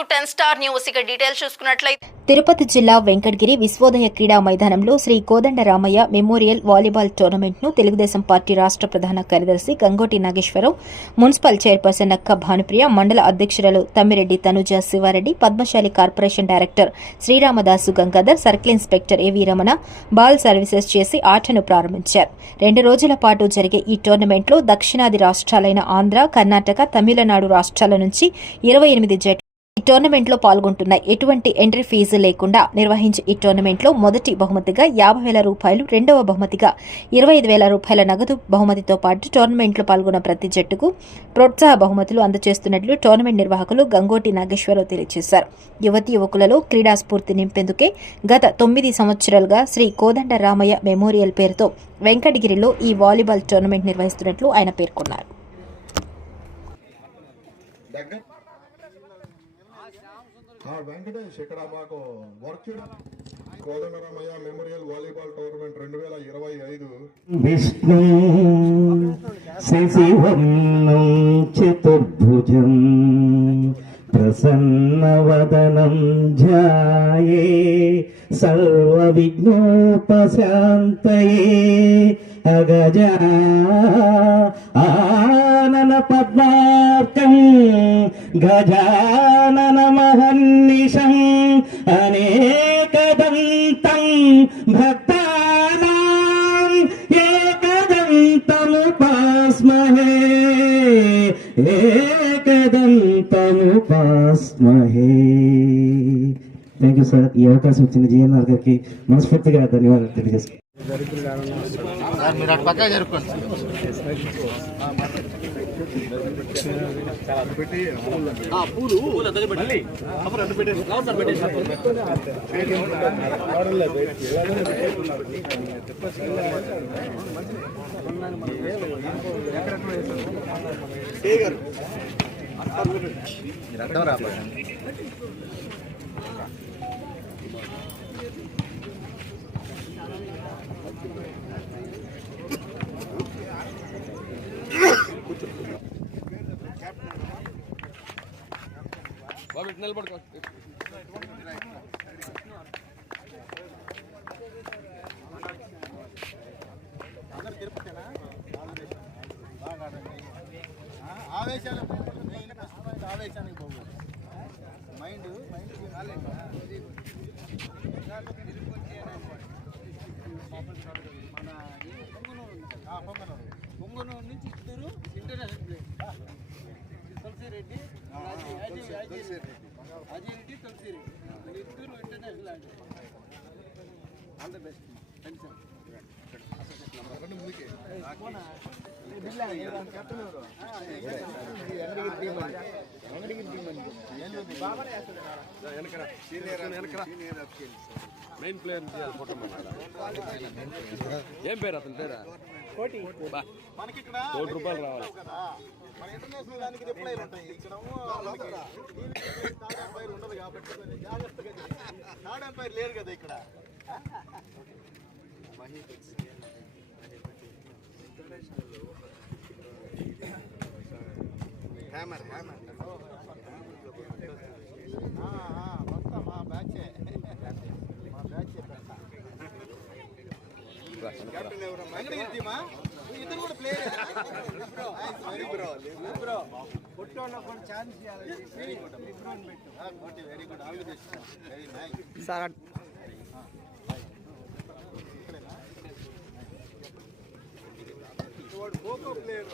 To 10 star news. ఇక details చూసుకున్నట్లయితే తిరుపతి జిల్లా వెంకటగిరి విశ్వోదయ క్రీడా మైదానంలో శ్రీ కోదండరామయ్య మెమోరియల్ వాలీబాల్ టోర్నమెంట్ను తెలుగుదేశం పార్టీ రాష్ట్ర ప్రధాన కార్యదర్శి గంగోటి నాగేశ్వరరావు, మున్సిపల్ చైర్పర్సన్ నక్క భానుప్రియ, మండల అధ్యక్షురాలు Tammireddy Tanuja Sivareddy, Padmashali corporation director Sriramadasu Gangadhar, circle inspector A V Ramana ball services చేసి ఆటను ప్రారంభించారు. 2 రోజుల పాటు జరిగే ఈ టోర్నమెంట్లో దక్షిణాది రాష్ట్రాలైన ఆంధ్ర, కర్ణాటక, తమిళనాడు రాష్ట్రాల నుంచి 28 జట్లు ఈ టోర్నమెంట్లో పాల్గొంటున్నాయి. ఎటువంటి ఎంట్రీ ఫీజు లేకుండా నిర్వహించే ఈ టోర్నమెంట్లో మొదటి బహుమతిగా 50,000 రూపాయలు, రెండవ బహుమతిగా 25,000 రూపాయల నగదు బహుమతితో పాటు టోర్నమెంట్లో పాల్గొన్న ప్రతి జట్టుకు ప్రోత్సాహ బహుమతులు అందజేస్తున్నట్లు టోర్నమెంట్ నిర్వాహకులు గంగోటి నాగేశ్వరరావు తెలియజేశారు. యువతీ యువకులలో క్రీడా స్ఫూర్తి నింపేందుకే గత 9 సంవత్సరాలుగా శ్రీ కోదండరామయ్య మెమోరియల్ పేరుతో వెంకటగిరిలో ఈ వాలీబాల్ టోర్నమెంట్ నిర్వహిస్తున్నట్లు ఆయన పేర్కొన్నారు. వెంకటేష్ ఇక్కడ మాకు work Kodandaramayya memorial volleyball tournament 2025 Vishnu శశివర్ణం చతుర్భుజం ప్రసన్నవదనం ధ్యాయే సర్వ విఘ్నోపశాంతయే అగజా ఆనన పద్మార్కం గజాననమహర్నిశం అనేకదంతం భక్తానాం ఏకదంతముపాస్మహే ఏకదంతముపాస్మహే. Thank you sir. ఈ అవకాశం ఇచ్చిన జిఎన్ఆర్ గారికి మనస్ఫూర్తిగా ధన్యవాదాలు తెలియజేస్తాను. మీరు అటు పక్క జరుపుకోండి. మీరు అడ్డం రాబోయండి. నిలబడుకో. ఆవేశాలు ఆవేశానికి పోకూడదు. మైండ్ పొంగనూరు నుంచి Chittoor international place Tulasi Reddy Aji Reddy Tulasi Reddy Chittoor international all the best. Main player photo ఏం పేరు అతని పేరా? మనకి ఇక్కడ ₹1 రావాలి. మన ఇంటర్నేషనల్ దానికి రిప్లైలు ఉంటాయి. ఇక్కడ ఎంపైర్ ఉండదు కాబట్టి జాగ్రత్తగా థర్డ్ ఎంపైర్ లేరు కదా ఇక్కడ. హ్యామర్ మొత్తం మా బ్యాచే కెప్టెన్ ఎవరు? వెంకటగిరిమా ఇద్దరు కూడా ప్లేయర్. బ్రో కొట్టోళ్ళ కూడా ఛాన్స్ ఇవ్వాలి. Very good all the best. Very nice sir. Kho kho player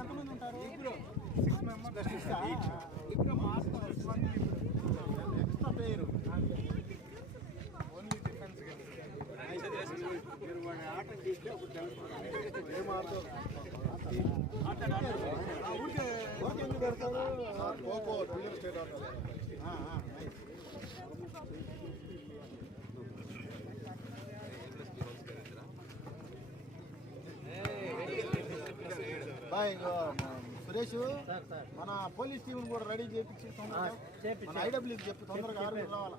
ఎంతమంది ఉంటారు? 6 మెంబర్స్. ఇప్పుడు master extra player only defence. మీరు ఆట తీస్తే అప్పుడు తెలుసు ఏం ఆడతారు. ఊరికే ఎందుకు పెడతారు? ఖోఖో ఢిల్లీ స్టేట్ ఆడతారు. సురేష్ మన పోలీస్ టీం కూడా రెడీ చేయించి ఐడబ్ల్యూ చెప్పి తొందరగా 6 రావాలి.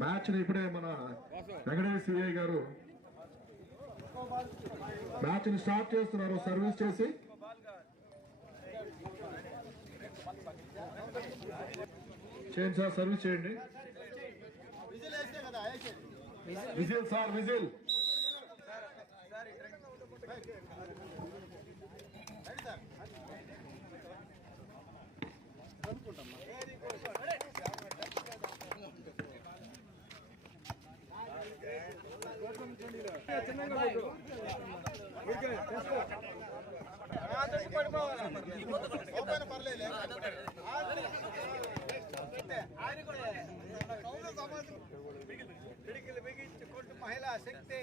మ్యాచ్ ఇప్పుడే మన వెంకటేశ్వర సిఐ గారు మ్యాచ్ ని స్టార్ట్ చేస్తున్నారు. సర్వీస్ చేసి చేయండి సార్, సర్వీస్ చేయండి. Whistle sir, whistle. మహిళా శక్తి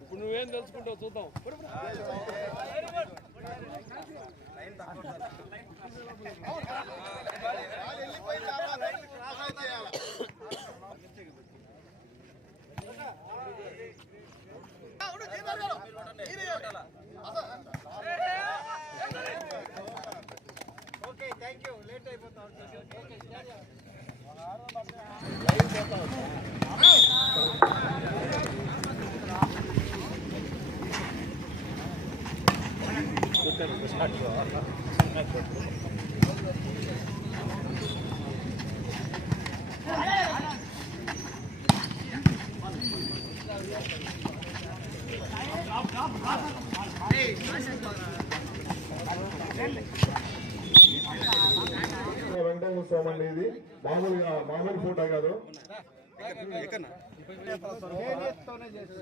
ఇప్పుడు నువ్వేం తెలుసుకుంటావు చూద్దాం. Okay, thank you. లేట్ అయిపోతాం. వెంకటేశ్వర స్వామి అండి, ఇది మామూలు ఫోటో కాదు.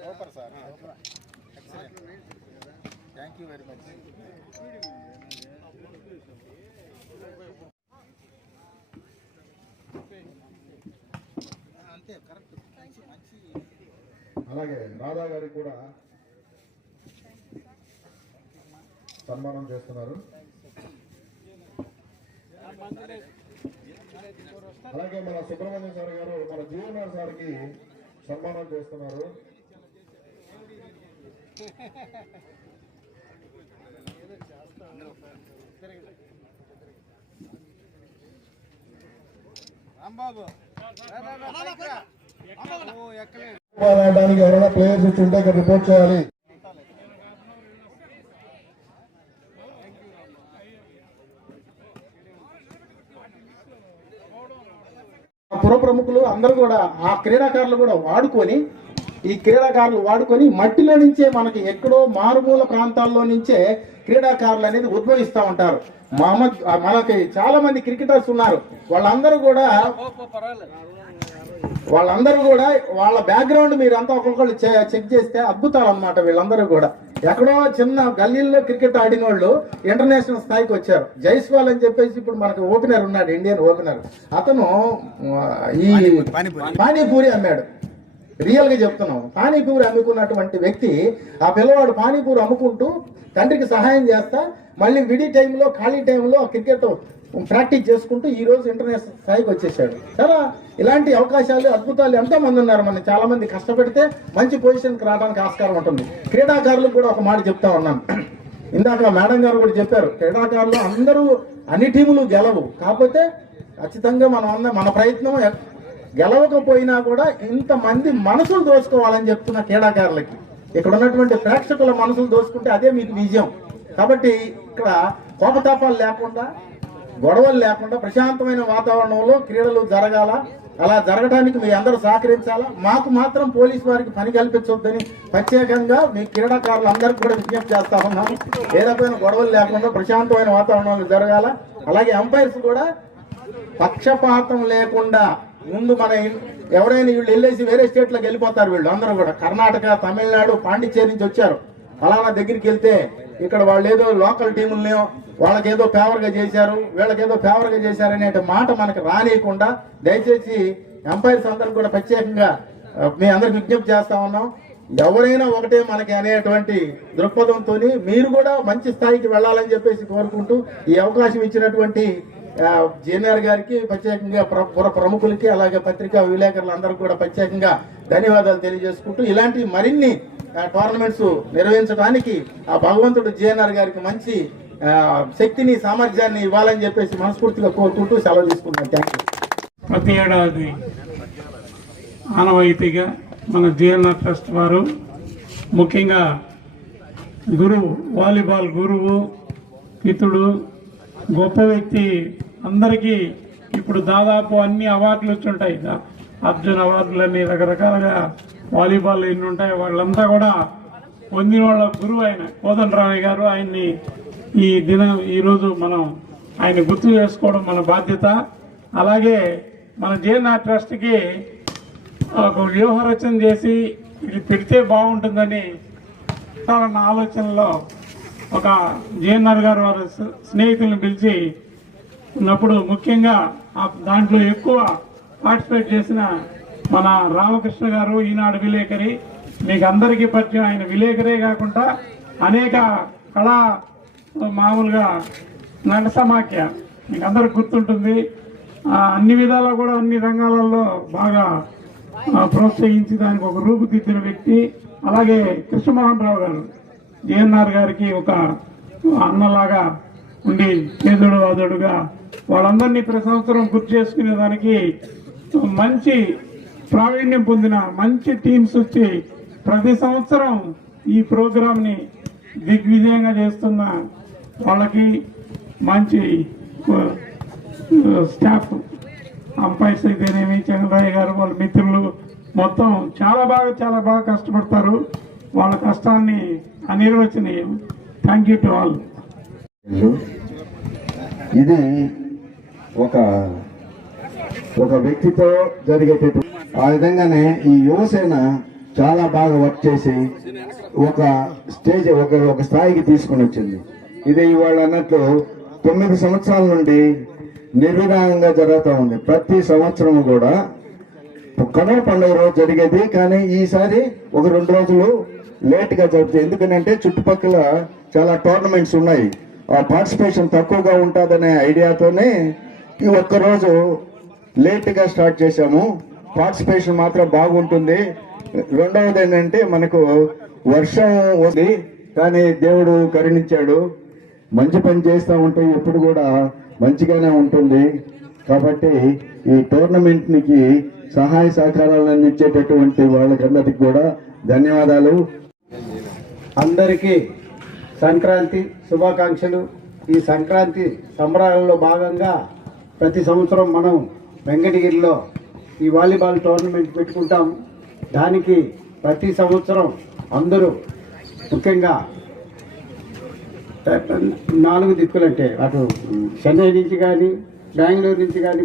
Super sir, thank you very much. అంతే కరెక్ట్. అలాగే రాధా గారికి కూడా సన్మానం చేస్తున్నారు. అలాగే మన సుబ్రహ్మణ్యం సార్ గారు మన జీవనార్ సార్కి సన్మానం చేస్తున్నారు. ఆడడానికి ఎవరైనా ప్లేయర్స్ వచ్చి ఉంటే ఇక్కడ రిపోర్ట్ చేయాలి. పుర ప్రముఖులు అందరూ కూడా ఆ క్రీడాకారులు కూడా వాడుకొని మట్టిలో నుంచే మనకి ఎక్కడో మారుమూల ప్రాంతాల్లో నుంచే క్రీడాకారులు అనేది ఉద్భవిస్తూ ఉంటారు. మనకి చాలా మంది క్రికెటర్స్ ఉన్నారు. వాళ్ళందరూ కూడా వాళ్ళ బ్యాక్గ్రౌండ్ మీరు అంతా ఒక్కొక్కళ్ళు చెక్ చేస్తే అద్భుతాలు అన్నమాట. వీళ్ళందరూ కూడా ఎక్కడో చిన్న గల్లీల్లో క్రికెట్ ఆడిన వాళ్ళు ఇంటర్నేషనల్ స్థాయికి వచ్చారు. జైస్వాల్ అని చెప్పేసి ఇప్పుడు మనకు ఓపెనర్ ఉన్నాడు, ఇండియన్ ఓపెనర్. అతను ఈ పానీపూరి అమ్మాడు. రియల్ గా చెప్తున్నాం, పానీపూరి అమ్ముకున్నటువంటి వ్యక్తి ఆ పిల్లవాడు పానీపూరి అమ్ముకుంటూ తండ్రికి సహాయం చేస్తా మళ్ళీ విడి టైంలో ఖాళీ టైంలో క్రికెట్ ప్రాక్టీస్ చేసుకుంటూ ఈ రోజు ఇంటర్నేషనల్ స్థాయికి వచ్చేసాడు. చాలా ఇలాంటి అవకాశాలు అద్భుతాలు ఎంతో మంది ఉన్నారు. మనం చాలా మంది కష్టపడితే మంచి పొజిషన్కి రావడానికి ఆస్కారం ఉంటుంది. క్రీడాకారులకు కూడా ఒక మాట చెప్తా ఉన్నాను. ఇందాక మేడం గారు కూడా చెప్పారు, క్రీడాకారులు అందరూ అన్ని టీములు గెలవు, కాకపోతే ఖచ్చితంగా మన ప్రయత్నం గెలవకపోయినా కూడా ఇంతమంది మనసులు దోచుకోవాలని చెప్తున్న క్రీడాకారులకి ఇక్కడ ఉన్నటువంటి ప్రేక్షకుల మనసులు దోచుకుంటే అదే మీకు విజయం. కాబట్టి ఇక్కడ కోపతాపాలు లేకుండా, గొడవలు లేకుండా ప్రశాంతమైన వాతావరణంలో క్రీడలు జరగాల. అలా జరగడానికి మీ అందరూ సహకరించాలా. మాకు మాత్రం పోలీసు వారికి పని కల్పించొద్దని ప్రత్యేకంగా మీ క్రీడాకారులు అందరికీ కూడా విజ్ఞప్తి చేస్తా ఉన్నాము. ఏదైనా గొడవలు లేకుండా ప్రశాంతమైన వాతావరణంలో జరగాల. అలాగే ఎంపైర్స్ కూడా పక్షపాతం లేకుండా ముందు ఎవరైనా వీళ్ళు వెళ్ళేసి వేరే స్టేట్లోకి వెళ్ళిపోతారు. వీళ్ళు అందరూ కూడా కర్ణాటక, తమిళనాడు, పాండిచ్చేరి నుంచి వచ్చారు. ఫలానా దగ్గరికి వెళ్తే ఇక్కడ వాళ్ళు ఏదో లోకల్ టీములనే వాళ్ళకేదో ఫేవర్గా చేశారు, వీళ్ళకేదో ఫేవర్గా చేశారు అనే మాట మనకు రానియకుండా దయచేసి ఎంపైర్స్ అందరూ కూడా ప్రత్యేకంగా మీ అందరికి విజ్ఞప్తి చేస్తా ఉన్నాం. ఎవరైనా ఒకటే మనకి అనేటువంటి దృక్పథంతో మీరు కూడా మంచి స్థాయికి వెళ్ళాలని చెప్పేసి కోరుకుంటూ ఈ అవకాశం ఇచ్చినటువంటి జేఎన్ఆర్ గారికి ప్రత్యేకంగా ప్రముఖులకి అలాగే పత్రికా విలేకరులందరికీ కూడా ప్రత్యేకంగా ధన్యవాదాలు తెలియజేసుకుంటూ ఇలాంటి మరిన్ని టోర్నమెంట్స్ నిర్వహించడానికి ఆ భగవంతుడు జేఎన్ఆర్ గారికి మంచి శక్తిని సామర్థ్యాన్ని ఇవ్వాలని చెప్పేసి మనస్ఫూర్తిగా కోరుకుంటూ సెలవు తీసుకుంటాను. Thank you. ప్రతి ఏడాది ఆనవాయితీగా మన జేఎన్ఆర్ ట్రస్ట్ వారు ముఖ్యంగా వాలీబాల్ గురువు, హితుడు, గొప్ప వ్యక్తి అందరికీ ఇప్పుడు దాదాపు అన్ని అవార్డులు వచ్చుంటాయి. అర్జున్ అవార్డులన్నీ రకరకాలుగా వాలీబాల్ ఎన్ని ఉంటాయి. వాళ్ళంతా కూడా పొందిన వాళ్ళ గురువు ఆయన కోదండరామయ్య గారు. ఆయన్ని ఈరోజు మనం ఆయన గుర్తు చేసుకోవడం మన బాధ్యత. అలాగే మన జేఎన్ఆర్ ట్రస్ట్కి ఒక వ్యూహ రచన చేసి ఇది పెడితే బాగుంటుందని నా ఆలోచనలో ఒక జేఎన్ఆర్ గారు వారి స్నేహితులను పిలిచి ఉన్నప్పుడు ముఖ్యంగా దాంట్లో ఎక్కువ పార్టిసిపేట్ చేసిన మన రామకృష్ణ గారు, ఈనాడు విలేకరి, మీకు అందరికీ పరిచయం. ఆయన విలేకరే కాకుండా అనేక కళా మామూలుగా నట సమాఖ్య మీకు అందరికి గుర్తుంటుంది. అన్ని విధాలా కూడా అన్ని రంగాలలో బాగా ప్రోత్సహించి దానికి ఒక రూపుదిద్దిన వ్యక్తి. అలాగే కృష్ణమోహన్ రావు గారు జేఎన్ఆర్ గారికి ఒక అన్నలాగా ఉండి చేదుడు వాదుడుగా వాళ్ళందరినీ ప్రతి సంవత్సరం గుర్తు చేసుకునే దానికి మంచి ప్రావీణ్యం పొందిన మంచి టీమ్స్ వచ్చి ప్రతి సంవత్సరం ఈ ప్రోగ్రాంని దిగ్విజయంగా చేస్తున్న వాళ్ళకి మంచి స్టాఫ్, అంపైర్స్ అయితేనేమి, చంద్రయ్య గారు వాళ్ళ మిత్రులు మొత్తం చాలా బాగా కష్టపడతారు. వాళ్ళ కష్టాన్ని అనిర్వచనీయం. Thank you to all. ఇది ఒక వ్యక్తితో జరిగేటటువంటి ఆ విధంగానే ఈ యువసేన చాలా బాగా వర్క్ చేసి ఒక స్టేజ్ ఒక స్థాయికి తీసుకుని వచ్చింది. ఇది ఇవాళ అన్నట్లు 9 సంవత్సరాల నుండి నిర్విరామంగా జరుగుతూ ఉంది. ప్రతి సంవత్సరం కూడా కనుమ పండుగ రోజు జరిగేది, కానీ ఈసారి ఒక 2 రోజులు లేట్గా జరుగుతుంది. ఎందుకంటే చుట్టుపక్కల చాలా టోర్నమెంట్స్ ఉన్నాయి, ఆ పార్టిసిపేషన్ తక్కువగా ఉంటుందనే ఐడియాతోనే ఈ ఒక్కరోజు లేట్గా స్టార్ట్ చేశాము. పార్టిసిపేషన్ మాత్రం బాగుంటుంది. రెండవది ఏంటంటే మనకు వర్షం ఉంది, కానీ దేవుడు కరుణించాడు. మంచి పని చేస్తూ ఉంటే ఎప్పుడు కూడా మంచిగానే ఉంటుంది. కాబట్టి ఈ టోర్నమెంట్కి సహాయ సహకారాలు అందించేటటువంటి వాళ్ళకందరికి కూడా ధన్యవాదాలు. అందరికీ సంక్రాంతి శుభాకాంక్షలు. ఈ సంక్రాంతి సంబరాలలో భాగంగా ప్రతి సంవత్సరం మనం వెంకటగిరిలో ఈ వాలీబాల్ టోర్నమెంట్ పెట్టుకుంటాం. దానికి ప్రతి సంవత్సరం అందరూ ముఖ్యంగా 4 దిక్కులంటే అటు చెన్నై నుంచి కానీ, బెంగళూరు నుంచి కానీ,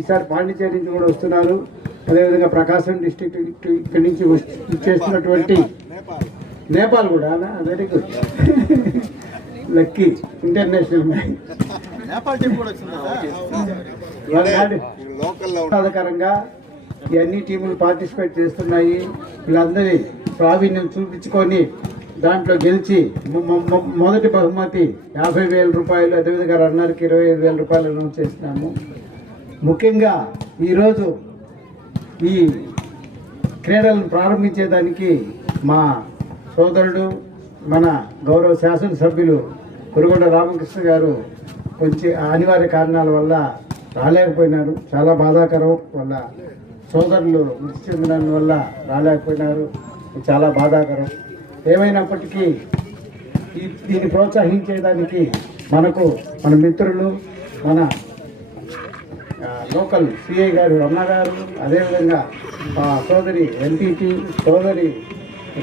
ఈసారి పాండిచేరి నుంచి కూడా వస్తున్నారు. అదేవిధంగా ప్రకాశం డిస్ట్రిక్ట్ ఇక్కడి నుంచి చేస్తున్నటువంటి నేపాల్ కూడా వెరీ గుడ్ లక్కీ ఇంటర్నేషనల్ బాధాకరంగా ఈ అన్ని టీములు పార్టిసిపేట్ చేస్తున్నాయి. వీళ్ళందరి ప్రావీణ్యం చూపించుకొని దాంట్లో గెలిచి మొదటి బహుమతి 50,000 రూపాయలు, అదేవిధంగా రన్నర్కి 25,000 రూపాయలు అనౌన్స్ చేసినాము. ముఖ్యంగా ఈరోజు ఈ క్రీడలను ప్రారంభించేదానికి మా సోదరుడు మన గౌరవ శాసనసభ్యులు కురుగొండ రామకృష్ణ గారు కొంచెం అనివార్య కారణాల వల్ల రాలేకపోయినారు. చాలా బాధాకరం. వాళ్ళ సోదరులు మృతి చెందిన వల్ల రాలేకపోయినారు. చాలా బాధాకరం. ఏమైనప్పటికీ దీన్ని ప్రోత్సహించేదానికి మన మిత్రులు, మన లోకల్ సిఐ గారు రమణ గారు, అదేవిధంగా సోదరి ఎంపీపీ, సోదరి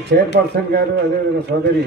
చైర్పర్సన్ గారు, అదేవిధంగా సోదరి